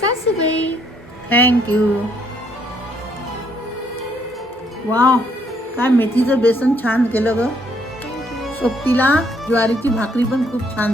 सासूबाई. Thank you. Wow, काय मेथीचं बेसन छान केलं ग. सोबतीला ज्वारीची भाकरी पण खूप छान